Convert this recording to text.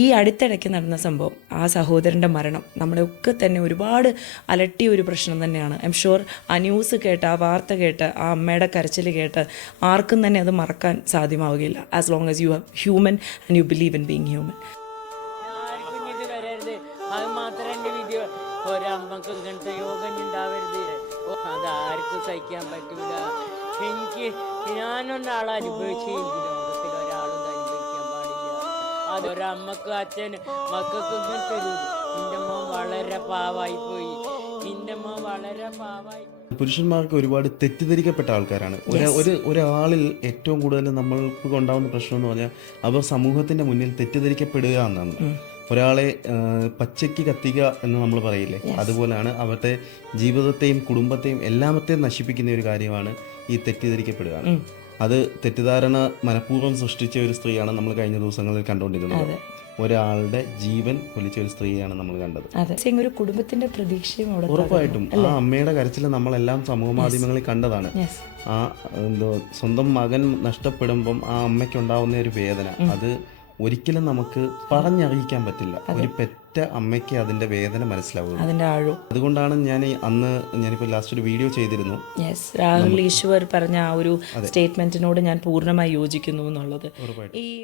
ഈ അടുത്തിടയ്ക്ക് നടന്ന സംഭവം, ആ സഹോദരൻ്റെ മരണം നമ്മളെയൊക്കെ തന്നെ ഒരുപാട് അലട്ടിയ ഒരു പ്രശ്നം തന്നെയാണ്. ഐ എം ഷുവർ ആ ന്യൂസ് കേട്ട്, ആ വാർത്ത കേട്ട്, ആ അമ്മയുടെ കരച്ചിൽ കേട്ട് ആർക്കും തന്നെ അത് മറക്കാൻ സാധ്യമാവുകയില്ല. As long as you are human and you believe in being human. ആർക്കും ഇത് വരരുത്, അത് മാത്രം എൻ്റെ വിധി. ഒരമ്മക്ക് ഇങ്ങനത്തെ യോഗം ഉണ്ടാവരുത്, അതാർക്കും സഹിക്കാൻ പറ്റൂല. എനിക്ക് ഞാനൊരാളെ അനുഭവിച്ച് ലോകത്തിൽ ഒരാളും അനുഭവിക്കാൻ പാടില്ല. അതൊരമ്മക്ക് അച്ഛന് മക്കൾക്ക് ഇങ്ങനത്തെ ഒരു എൻ്റെ മോൻ വളരെ പാവായി പോയി, എൻ്റെ മോൻ വളരെ പാവായി. പുരുഷന്മാർക്ക് ഒരുപാട് തെറ്റിദ്ധരിക്കപ്പെട്ട ആൾക്കാരാണ്. ഒരാളിൽ ഏറ്റവും കൂടുതൽ നമ്മൾക്ക് ഉണ്ടാകുന്ന പ്രശ്നം എന്ന് പറഞ്ഞാൽ അവർ സമൂഹത്തിന്റെ മുന്നിൽ തെറ്റിദ്ധരിക്കപ്പെടുക എന്നാണ്. ഒരാളെ പച്ചയ്ക്ക് കത്തിക്കുക എന്ന് നമ്മൾ പറയില്ലേ, അതുപോലെയാണ് അവരുടെ ജീവിതത്തെയും കുടുംബത്തെയും എല്ലാമത്തെയും നശിപ്പിക്കുന്ന ഒരു കാര്യമാണ് ഈ തെറ്റിദ്ധരിക്കപ്പെടുക. അത് തെറ്റിദ്ധാരണ മനഃപൂർവ്വം സൃഷ്ടിച്ച ഒരു സ്ത്രീയാണ് നമ്മൾ കഴിഞ്ഞ ദിവസങ്ങളിൽ കണ്ടുകൊണ്ടിരുന്നത്. ഒരാളുടെ ജീവൻ പൊലിച്ച ഒരു സ്ത്രീയാണ് നമ്മൾ കണ്ടത്. ഒരു കുടുംബത്തിന്റെ പ്രതീക്ഷയും ഉറപ്പായിട്ടും ആ അമ്മയുടെ കരച്ചിൽ നമ്മളെല്ലാം സമൂഹ മാധ്യമങ്ങളിൽ കണ്ടതാണ്. ആ സ്വന്തം മകൻ നഷ്ടപ്പെടുമ്പം ആ അമ്മയ്ക്ക് ഉണ്ടാവുന്ന ഒരു വേദന അത് ഒരിക്കലും നമുക്ക് പറഞ്ഞറിയിക്കാൻ പറ്റില്ല. ഒരു പെറ്റ അമ്മയ്ക്ക് അതിന്റെ വേദന മനസ്സിലാവുക, അതിന്റെ ആഴം. അതുകൊണ്ടാണ് ഞാനിപ്പോൾ ലാസ്റ്റ് ഒരു വീഡിയോ ചെയ്തിരുന്നു. രാഹുൽ ഈശ്വർ പറഞ്ഞ ആ ഒരു സ്റ്റേറ്റ്മെന്റിനോട് ഞാൻ പൂർണ്ണമായി യോജിക്കുന്നു എന്നുള്ളത്. ഉറപ്പായിട്ടും.